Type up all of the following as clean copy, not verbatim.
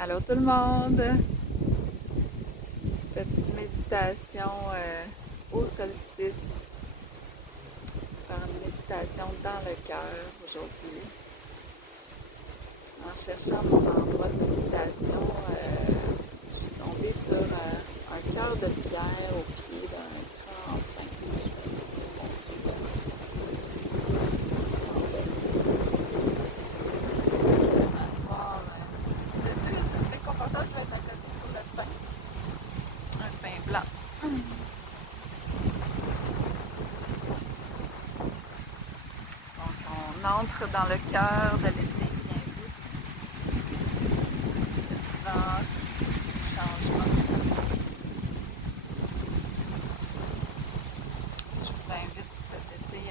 Allô tout le monde! Petite méditation au solstice. Faire une méditation dans le cœur aujourd'hui. En cherchant mon endroit de méditation, je suis tombée sur un cœur de pierre au pied d'un grand pin. Je vais m'asseoir dessus, c'est très confortable, je vais être à côté sur le pain. Un pain blanc. Donc on entre dans le cœur de l'été bien vite. Petit vent, changement. Je vous invite cet été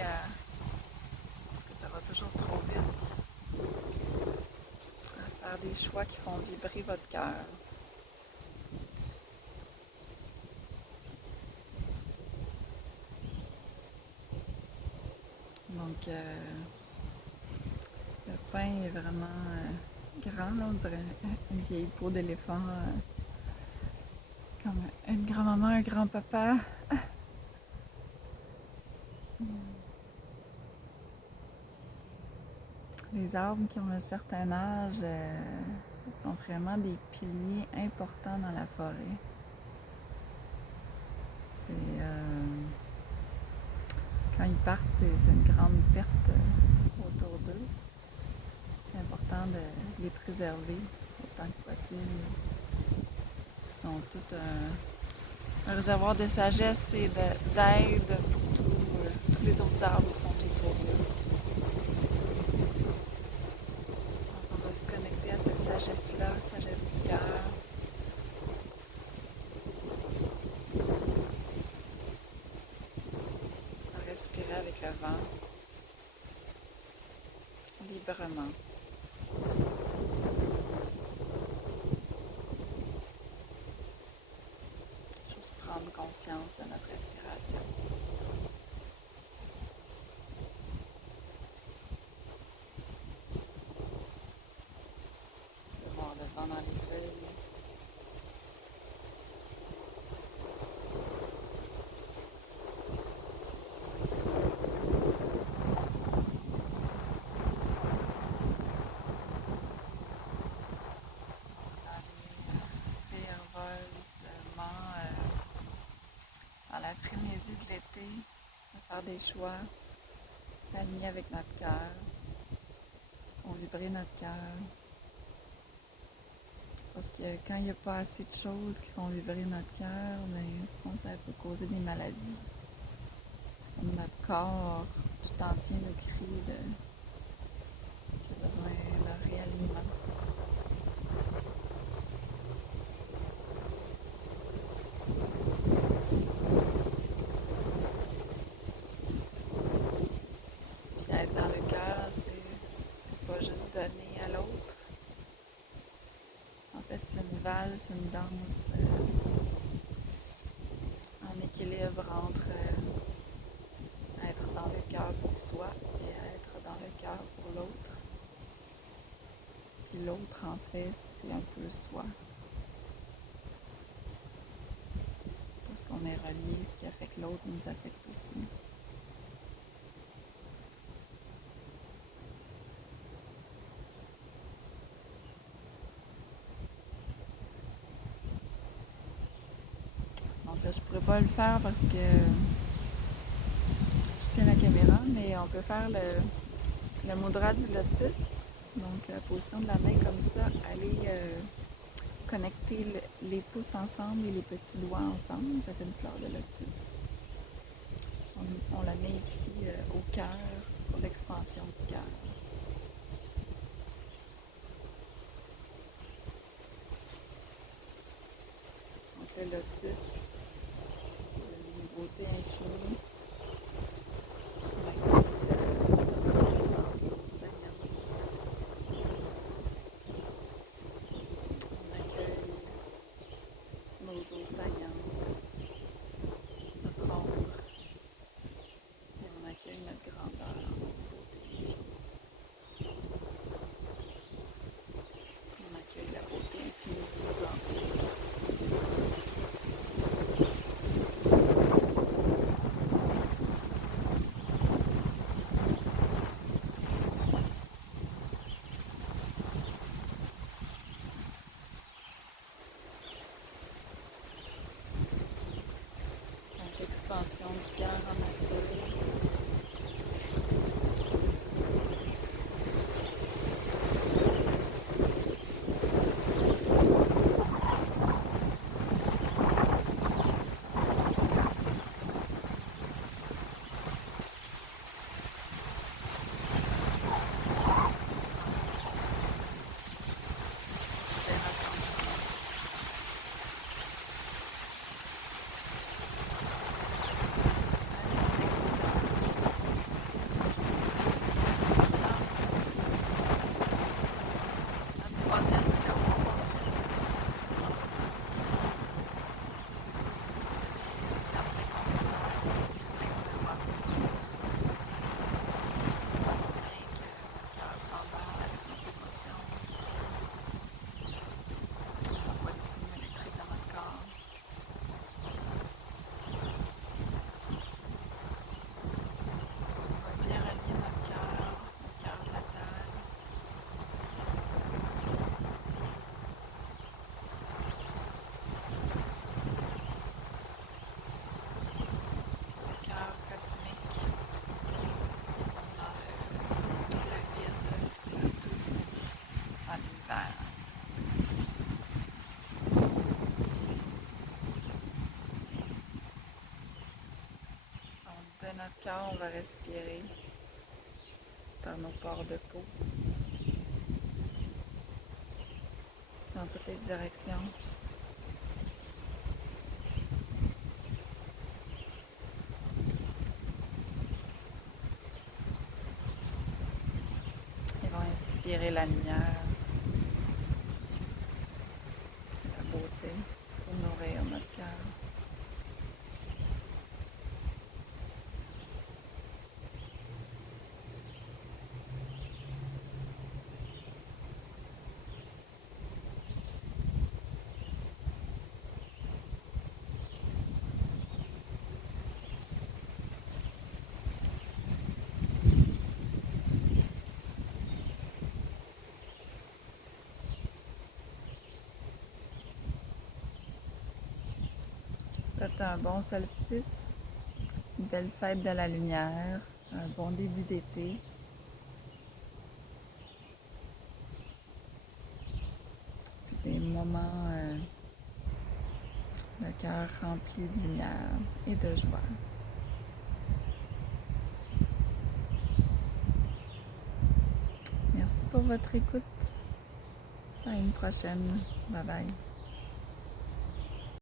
parce que ça va toujours trop vite, à faire des choix qui font vibrer votre cœur. Donc, le pain est vraiment grand, là, on dirait une vieille peau d'éléphant, comme une grand-maman, un grand-papa. Les arbres qui ont un certain âge sont vraiment des piliers importants dans la forêt. C'est, quand ils partent, c'est une grande perte autour d'eux. C'est important de les préserver autant que possible. Ils sont tout un réservoir de sagesse et d'aide pour tous les autres arbres qui sont autour d'eux. Donc on va se connecter à cette sagesse-là, sagesse du cœur. On va respirer avec le vent, librement. Juste prendre conscience de notre respiration. On peut voir le vent dans les feuilles. Dans la frénésie de l'été, de faire des choix alignés avec notre cœur, font vibrer notre cœur. Parce que quand il n'y a pas assez de choses qui font vibrer notre cœur, souvent ça peut causer des maladies. C'est comme notre corps tout entier nous crie qu'il a besoin d'un réalignement. Puis être dans le cœur, c'est pas juste donner à l'autre. En fait, c'est une valse, une danse en équilibre entre être dans le cœur pour soi et être dans le cœur pour l'autre. Puis l'autre, en fait, c'est un peu soi. Parce qu'on est relié, ce qui affecte l'autre nous affecte aussi. Donc là, je pourrais pas le faire parce que je tiens la caméra, mais on peut faire le mudra du lotus. Donc la position de la main comme ça, aller connecter les pouces ensemble et les petits doigts ensemble, ça fait une fleur de lotus. On la met ici au cœur pour l'expansion du cœur. Donc le lotus, une beauté infinie, même si ça prend une eau stagnante. On accueille nos eaux stagnantes, notre ombre, et on accueille notre grandeur, notre beauté infinie. On accueille la beauté infinie. expansion du cœur en nature. De notre cœur, on va respirer par nos pores de peau, dans toutes les directions. Ils vont inspirer la lumière, la beauté pour nourrir notre cœur. Souhaite un bon solstice, une belle fête de la lumière, un bon début d'été. Puis des moments, le cœur rempli de lumière et de joie. Merci pour votre écoute. À une prochaine. Bye bye.